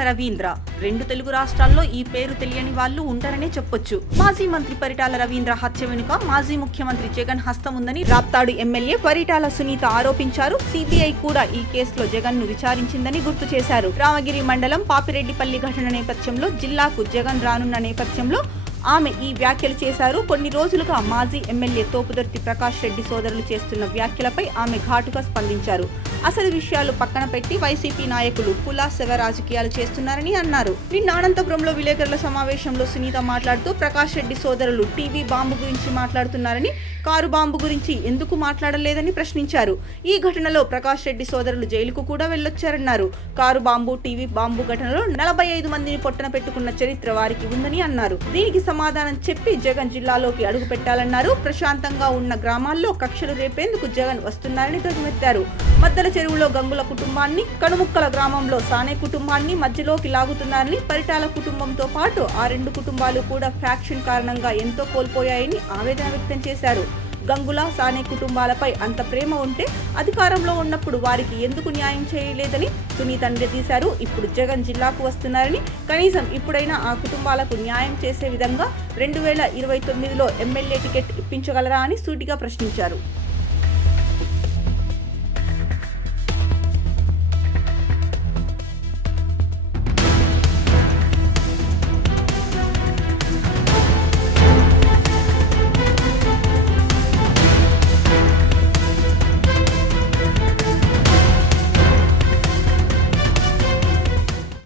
పరిటాల రవీంద్ర. రెండు తెలుగు రాష్ట్రాల్లో ఈ పేరు తెలియని వాళ్ళు ఉంటారనే చెప్పొచ్చు. మాజీ మంత్రి పరిటాల రవీంద్ర హత్య వెనుక మాజీ ముఖ్యమంత్రి జగన్ హస్తం ఉందని రాప్తాడు ఎమ్మెల్యే పరిటాల సునీత ఆరోపించారు. సిబిఐ కూడా ఈ కేసులో జగన్ ను విచారించిందని గుర్తు చేశారు. రామగిరి మండలం పాపిరెడ్డిపల్లి ఘటన నేపథ్యంలో జిల్లాకు జగన్ రానున్న నేపథ్యంలో ఆమె ఈ వ్యాఖ్యలు చేశారు. కొన్ని రోజులుగా మాజీ ఎమ్మెల్యే తోపుదుర్తి ప్రకాష్ రెడ్డి సోదరులు చేస్తున్న వ్యాఖ్యలపై ఆమె ఘాటుగా స్పందించారు. అసలు విషయాలు పక్కన పెట్టి వైసీపీ నాయకులు కుల శవ రాజకీయాలు చేస్తున్నారని అన్నారు. నిన్న అనంతపురంలో విలేకరుల సమావేశంలో సునీత మాట్లాడుతూ ప్రకాష్ రెడ్డి సోదరులు టీవీ బాంబు గురించి మాట్లాడుతున్నారని, కారు బాంబు గురించి ఎందుకు మాట్లాడలేదని ప్రశ్నించారు. ఈ ఘటనలో ప్రకాష్ రెడ్డి సోదరులు జైలుకు కూడా వెళ్లొచ్చారన్నారు. కారు బాంబు, టీవీ బాంబు ఘటనలో 45 మందిని పొట్టన పెట్టుకున్న చరిత్ర వారికి ఉందని అన్నారు. దీనికి సమాధానం చెప్పి జగన్ జిల్లాలోకి అడుగు పెట్టాలన్నారు. ప్రశాంతంగా ఉన్న గ్రామాల్లో కక్షలు రేపేందుకు జగన్ వస్తున్నారని ధ్వజమెత్తారు. మద్దల చెరువులో గంగుల కుటుంబాన్ని, కనుముక్కల గ్రామంలో సానే కుటుంబాన్ని మధ్యలోకి లాగుతున్నారని, పరిటాల కుటుంబంతో పాటు ఆ రెండు కుటుంబాలు కూడా ఫ్యాక్షన్ కారణంగా ఎంతో కోల్పోయాయని ఆవేదన వ్యక్తం చేశారు. గంగుల, సానే కుటుంబాలపై అంత ప్రేమ ఉంటే అధికారంలో ఉన్నప్పుడు వారికి ఎందుకు న్యాయం చేయలేదని సునీత నిలదీశారు. ఇప్పుడు జగన్ జిల్లాకు వస్తున్నారని, కనీసం ఇప్పుడైనా ఆ కుటుంబాలకు న్యాయం చేసే విధంగా 2029లో ఎమ్మెల్యే టికెట్ ఇప్పించగలరా అని సూటిగా ప్రశ్నించారు.